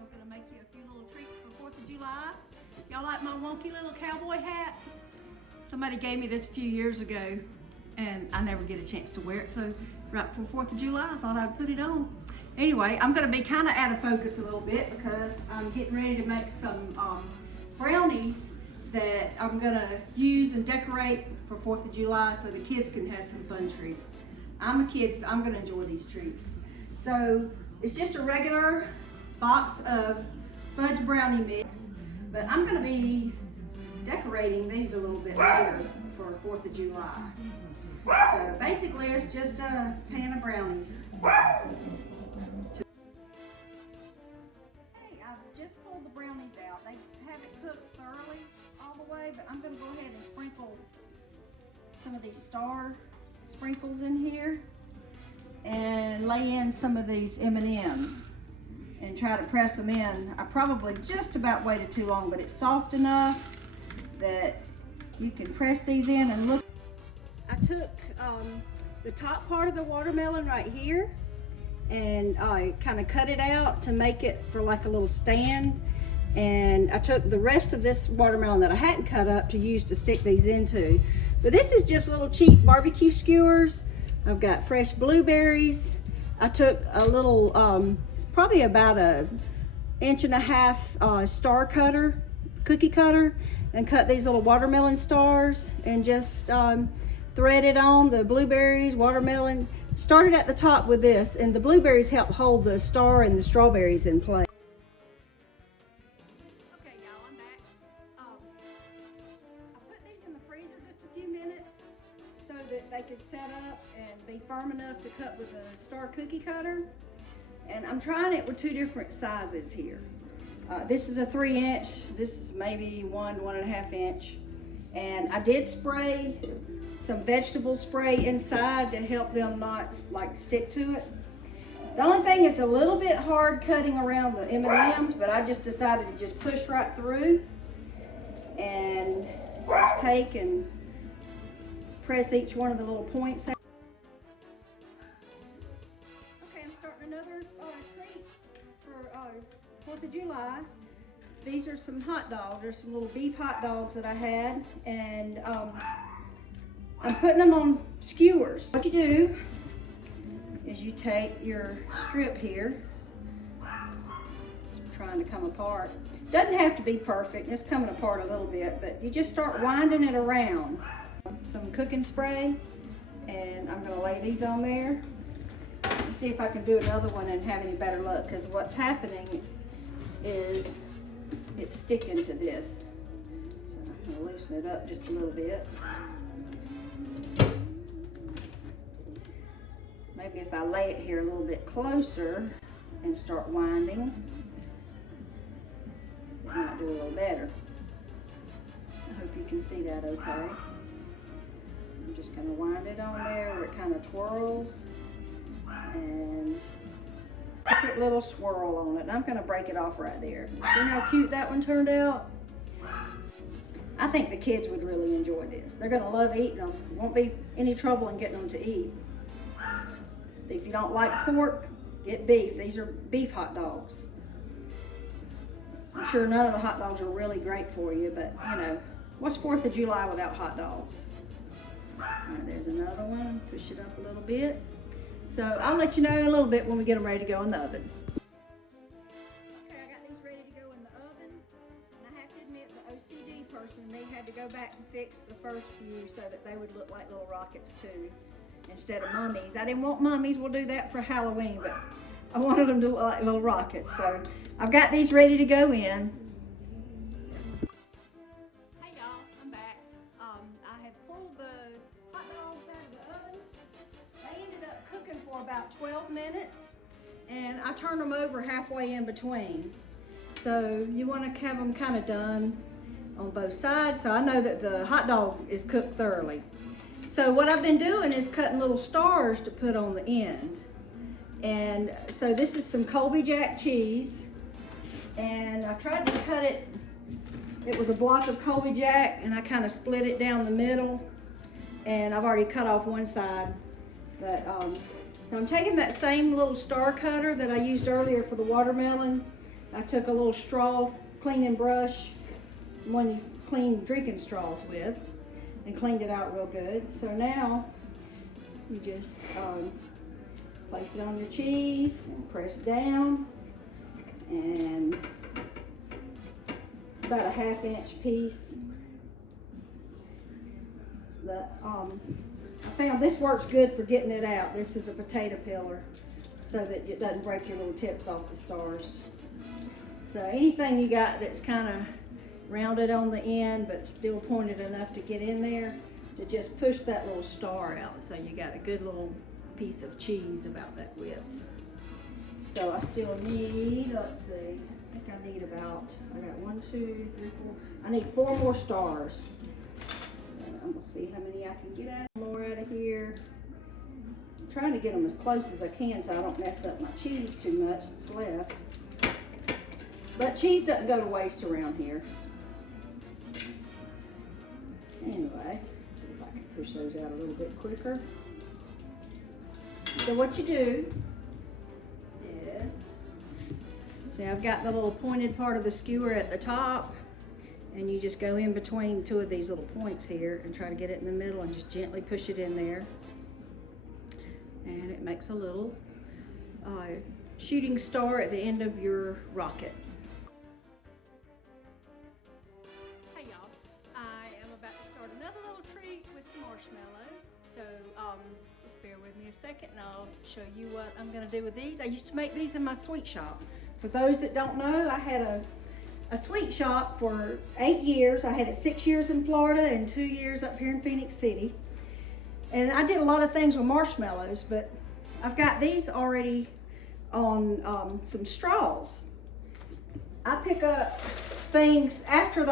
was gonna make you a few little treats for 4th of July. Y'all like my wonky little cowboy hat? Somebody gave me this a few years ago and I never get a chance to wear it. So right before 4th of July, I thought I'd put it on. Anyway, I'm gonna be kind of out of focus a little bit because I'm getting ready to make some brownies that I'm gonna use and decorate for 4th of July so the kids can have some fun treats. I'm a kid, so I'm gonna enjoy these treats. So it's just a regular box of fudge brownie mix, but I'm gonna be decorating these a little bit later for 4th of July. So basically it's just a pan of brownies. Hey, I've just pulled the brownies out. They haven't cooked thoroughly all the way, but I'm gonna go ahead and sprinkle some of these star sprinkles in here and lay in some of these M&Ms and try to press them in. I probably just about waited too long, but it's soft enough that you can press these in and look. I took the top part of the watermelon right here and I kind of cut it out to make it for like a little stand. And I took the rest of this watermelon that I hadn't cut up to use to stick these into. But this is just little cheap barbecue skewers. I've got fresh blueberries. I took a little, it's probably about an 1.5 inch star cutter, cookie cutter, and cut these little watermelon stars and just threaded on the blueberries, watermelon. Started at the top with this, and the blueberries help hold the star and the strawberries in place. Okay, y'all, I'm back. I put these in the freezer just a few minutes so that they could set up and be firm enough to cut with a star cookie cutter. And I'm trying it with 2 different sizes here. This is a 3 inch, this is maybe 1.5 inch. And I did spray some vegetable spray inside to help them not like stick to it. The only thing, it's a little bit hard cutting around the M&Ms, but I just decided to just push right through and just take and press each one of the little points out. Okay, I'm starting another treat for 4th of July. These are some hot dogs. There's some little beef hot dogs that I had, and I'm putting them on skewers. What you do is you take your strip here. It's trying to come apart. Doesn't have to be perfect. It's coming apart a little bit, but you just start winding it around. Some cooking spray, and I'm gonna lay these on there. Let's see if I can do another one and have any better luck, because what's happening is it's sticking to this. So I'm gonna loosen it up just a little bit. Maybe if I lay it here a little bit closer and start winding, it might do a little better. I hope you can see that okay. I'm just gonna wind it on there where it kind of twirls, and perfect little swirl on it. And I'm gonna break it off right there. See how cute that one turned out? I think the kids would really enjoy this. They're gonna love eating them. Won't be any trouble in getting them to eat. If you don't like pork, get beef. These are beef hot dogs. I'm sure none of the hot dogs are really great for you, but you know, what's 4th of July without hot dogs? All right, there's another one. Push it up a little bit. So I'll let you know in a little bit when we get them ready to go in the oven. Okay, I got these ready to go in the oven. And I have to admit, the OCD person, they had to go back and fix the first few so that they would look like little rockets too, instead of mummies. I didn't want mummies. We'll do that for Halloween, but I wanted them to look like little rockets. So I've got these ready to go in. Hey y'all, I'm back. I have pulled the hot dogs out of the oven. They ended up cooking for about 12 minutes, and I turned them over halfway in between. So you want to have them kind of done on both sides, so I know that the hot dog is cooked thoroughly. So what I've been doing is cutting little stars to put on the end. And so this is some Colby Jack cheese. And I tried to cut it, it was a block of Colby Jack, and I kind of split it down the middle. And I've already cut off one side. But so I'm taking that same little star cutter that I used earlier for the watermelon, I took a little straw cleaning brush, one you clean drinking straws with, and cleaned it out real good. So now you just place it on your cheese and press down, and it's about a 1/2 inch piece. I found this works good for getting it out. This is a potato peeler so that it doesn't break your little tips off the stars. So anything you got that's kind of rounded on the end but still pointed enough to get in there, to just push that little star out so you got a good little piece of cheese about that width. So I still need, let's see, I think I need about, I got 1, 2, 3, 4, I need 4 more stars. I'm gonna see how many I can get more out of here. I'm trying to get them as close as I can so I don't mess up my cheese too much that's left. But cheese doesn't go to waste around here. Anyway, see if I can push those out a little bit quicker. So what you do is, see, I've got the little pointed part of the skewer at the top, and you just go in between 2 of these little points here and try to get it in the middle and just gently push it in there. And it makes a little shooting star at the end of your rocket. Hey y'all, I am about to start another little treat with some marshmallows. So just bear with me a second and I'll show you what I'm gonna do with these. I used to make these in my sweet shop. For those that don't know, I had a sweet shop for 8 years. I had it 6 years in Florida and 2 years up here in Phoenix City. And I did a lot of things with marshmallows, but I've got these already on some straws. I pick up things after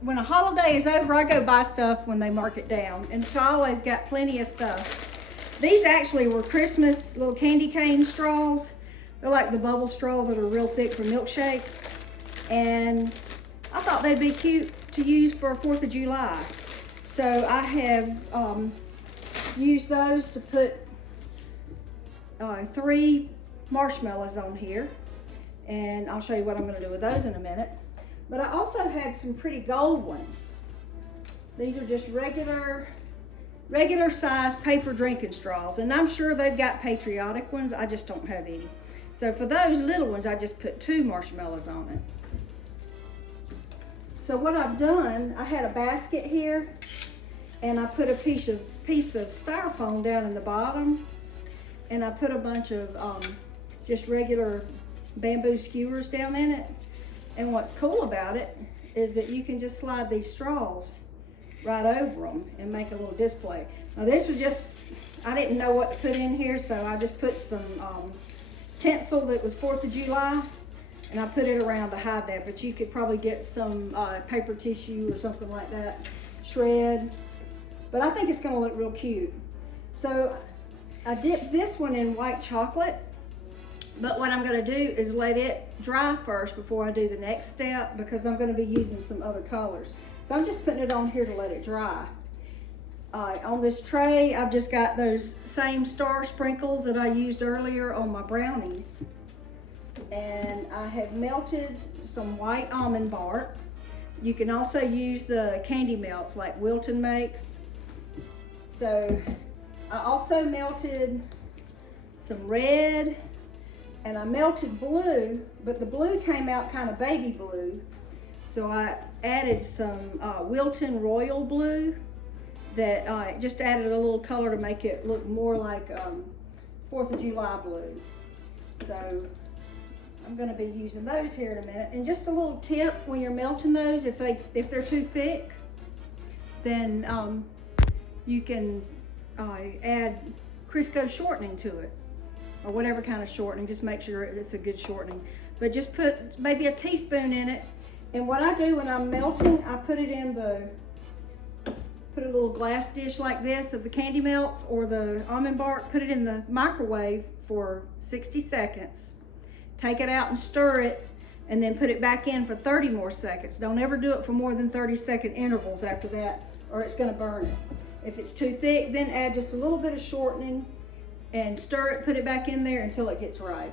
when a holiday is over, I go buy stuff when they mark it down. And so I always got plenty of stuff. These actually were Christmas little candy cane straws. They're like the bubble straws that are real thick for milkshakes. And I thought they'd be cute to use for 4th of July. So I have used those to put 3 marshmallows on here. And I'll show you what I'm gonna do with those in a minute. But I also had some pretty gold ones. These are just regular size paper drinking straws. And I'm sure they've got patriotic ones, I just don't have any. So for those little ones, I just put 2 marshmallows on it. So what I've done, I had a basket here, and I put a piece of styrofoam down in the bottom, and I put a bunch of just regular bamboo skewers down in it. And what's cool about it is that you can just slide these straws right over them and make a little display. Now this was just, I didn't know what to put in here, so I just put some tinsel that was 4th of July. And I put it around to hide that, but you could probably get some paper tissue or something like that, shred. But I think it's gonna look real cute. So I dipped this one in white chocolate, but what I'm gonna do is let it dry first before I do the next step, because I'm gonna be using some other colors. So I'm just putting it on here to let it dry. On this tray, I've just got those same star sprinkles that I used earlier on my brownies. And I have melted some white almond bark. You can also use the candy melts like Wilton makes. So I also melted some red, and I melted blue, but the blue came out kind of baby blue. So I added some Wilton Royal Blue that just added a little color to make it look more like 4th of July blue. So I'm going to be using those here in a minute. And just a little tip when you're melting those, if they're too thick, then you can add Crisco shortening to it, or whatever kind of shortening. Just make sure it's a good shortening. But just put maybe a teaspoon in it. And what I do when I'm melting, I put it in put a little glass dish like this of the candy melts or the almond bark, put it in the microwave for 60 seconds. Take it out and stir it, and then put it back in for 30 more seconds. Don't ever do it for more than 30-second intervals after that, or it's gonna burn it. If it's too thick, then add just a little bit of shortening and stir it, put it back in there until it gets right.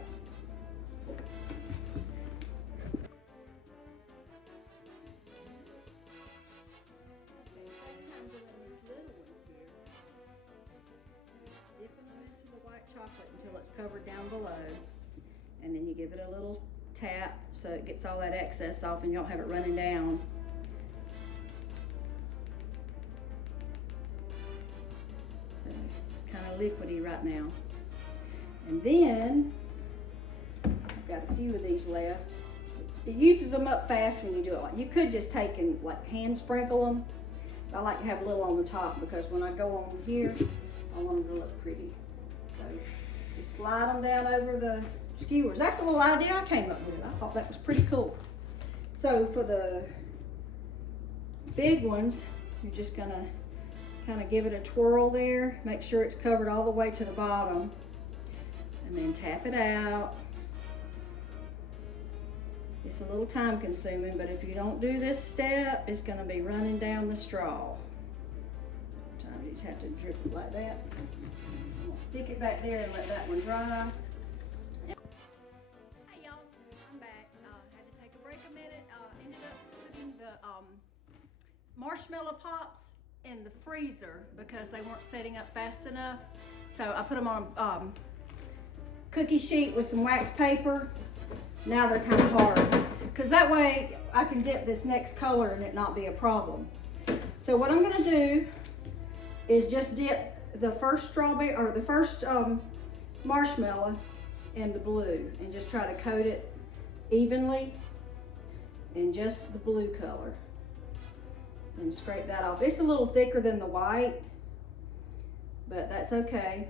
chocolate until it's covered down below. And then you give it a little tap so it gets all that excess off and you don't have it running down. So it's kind of liquidy right now. And then I've got a few of these left. It uses them up fast when you do it. Like, you could just take and like hand sprinkle them. I like to have a little on the top because when I go on here, I want them to look pretty. So you slide them down over the skewers. That's a little idea I came up with. I thought that was pretty cool. So for the big ones, you're just gonna kind of give it a twirl there. Make sure it's covered all the way to the bottom. And then tap it out. It's a little time consuming, but if you don't do this step, it's gonna be running down the straw. Sometimes you just have to drip it like that. I'm gonna stick it back there and let that one dry. Hey y'all, I'm back. Had to take a break a minute. Ended up putting the Marshmallow Pops in the freezer because they weren't setting up fast enough. So I put them on cookie sheet with some wax paper. Now they're kind of hard because that way I can dip this next color and it not be a problem. So what I'm going to do is just dip the first strawberry or the first marshmallow in the blue and just try to coat it evenly in just the blue color and scrape that off. It's a little thicker than the white, but that's okay.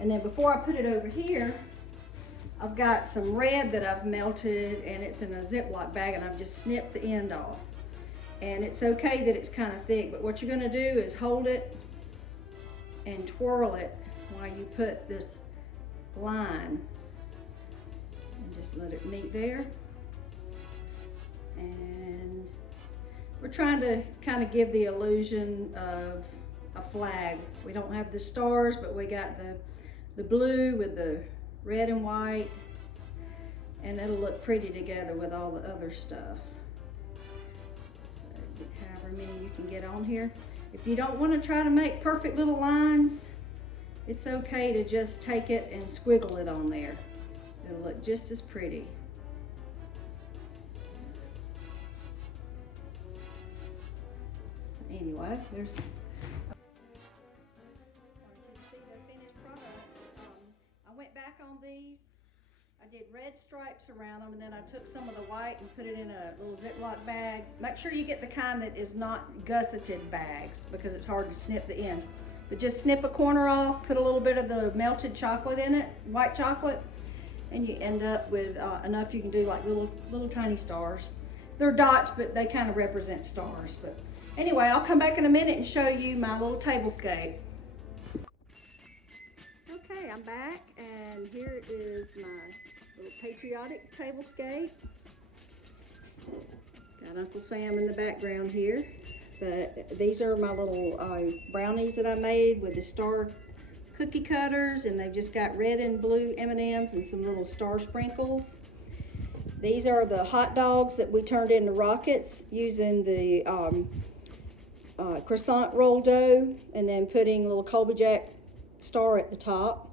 And then before I put it over here, I've got some red that I've melted and it's in a Ziploc bag and I've just snipped the end off. And it's okay that it's kind of thick, but what you're gonna do is hold it and twirl it while you put this line and just let it meet there. And we're trying to kind of give the illusion of a flag. We don't have the stars, but we got the blue with the red and white, and it'll look pretty together with all the other stuff. So however many you can get on here. If you don't want to try to make perfect little lines, it's okay to just take it and squiggle it on there. It'll look just as pretty. Anyway, there's back on these. I did red stripes around them and then I took some of the white and put it in a little Ziploc bag. Make sure you get the kind that is not gusseted bags because it's hard to snip the ends. But just snip a corner off, put a little bit of the melted chocolate in it, white chocolate, and you end up with enough you can do like little tiny stars. They're dots, but they kind of represent stars. But anyway, I'll come back in a minute and show you my little tablescape. Okay, I'm back, and here is my little patriotic tablescape. Got Uncle Sam in the background here, but these are my little brownies that I made with the star cookie cutters, and they've just got red and blue M&Ms and some little star sprinkles. These are the hot dogs that we turned into rockets using the croissant roll dough and then putting a little Colby Jack star at the top.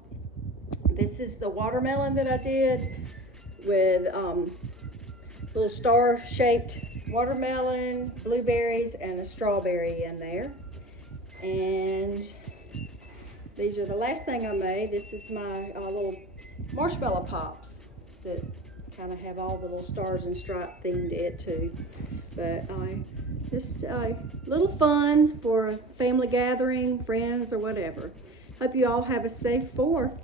This is the watermelon that I did with little star shaped watermelon, blueberries, and a strawberry in there. And these are the last thing I made. This is my little Marshmallow Pops that kind of have all the little stars and stripe themed it too. But just a little fun for a family gathering, friends, or whatever. Hope you all have a safe 4th.